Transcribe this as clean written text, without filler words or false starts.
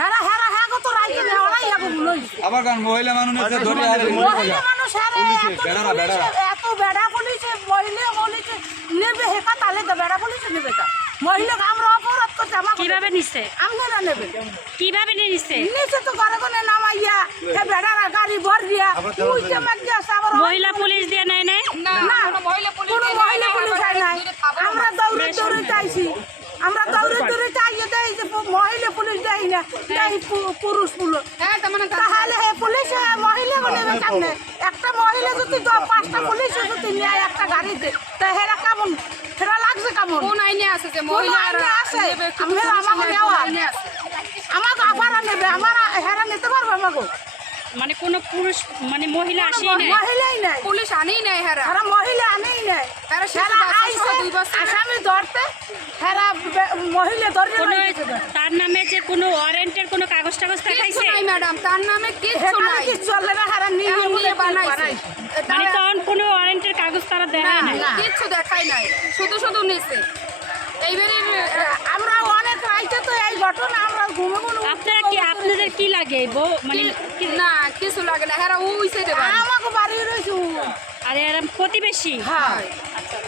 হেরা হেরা হ্যাঁ গো তো রাইতে নেওয়াই যাবো বলই আবার কারণ মহিলা মানুষ ধরে মহিলা মানুষ এত বেড়া পুলিশে মহিলা বলিছে নেবে হেকা তাহলে তো বেড়া পুলিশে নেবে তা মহিলা আমরা অপরাধ করছে আমার কিভাবে নিছে আপনারা নেবে কিভাবে নিছে নিচে তো ঘরে কোনে নামাইয়া হে বেড়ারা গাড়ি ভর দিয়া উইতে মাগিয়া আবার মহিলা পুলিশ দিয়ে নেয় নাই না কোনো মহিলা পুলিশ আয় নাই আমরা দৌড়ে দৌড়ে চাইছি আমরা দৌড়ে দৌড়ে চাইয়ে দেই যে মহিলা পুলিশ দেই না দেই পুরুষ পুলিশ তাহলে হে পুলিশ মহিলা বলে কেমনে একটা মহিলা যদি 5টা পুলিশ যদি নেয় একটা গাড়িতে তা হেরা কেমন হেরা লাগছে কেমন কোন আইনে আছে যে মহিলা আছে আমাকে নেওয়া আমাকে আপারা নেবে আমার হেরা নিতে পারবে আমাকে মানে কোনো পুরুষ মানে মহিলা আসেই নাই মহিলাই নাই পুলিশ আনেই নাই হেরা হেরা মহিলা আনেই নাই হেরা হেরা আইছে আসামি ধরতে হেরা মহিলা ধরে কোনো তার নামে যে কোনো ওয়ারেন্টের কোনো কাগজ টাগজ দেখাইছে নাই ম্যাডাম তার নামে কিছু নাই কি চলে না হেরা নিজে বলে বানাইছে মানে তখন কোনো ওয়ারেন্টের কাগজ তারা দেখায় নাই কিছু দেখাই নাই শুধু শুধু নিছে এইবারে আমরা অনেক রাইতে তো এই ঘটনা আমরা ঘুমে ঘুমে আপনারা কি আপনাদের কি লাগে মানে না কিছু লাগে না হেরা উইছে দেবা আমাকে বাড়ি রয়েছে আর এরম প্রতিবেশী হ্যাঁ আচ্ছা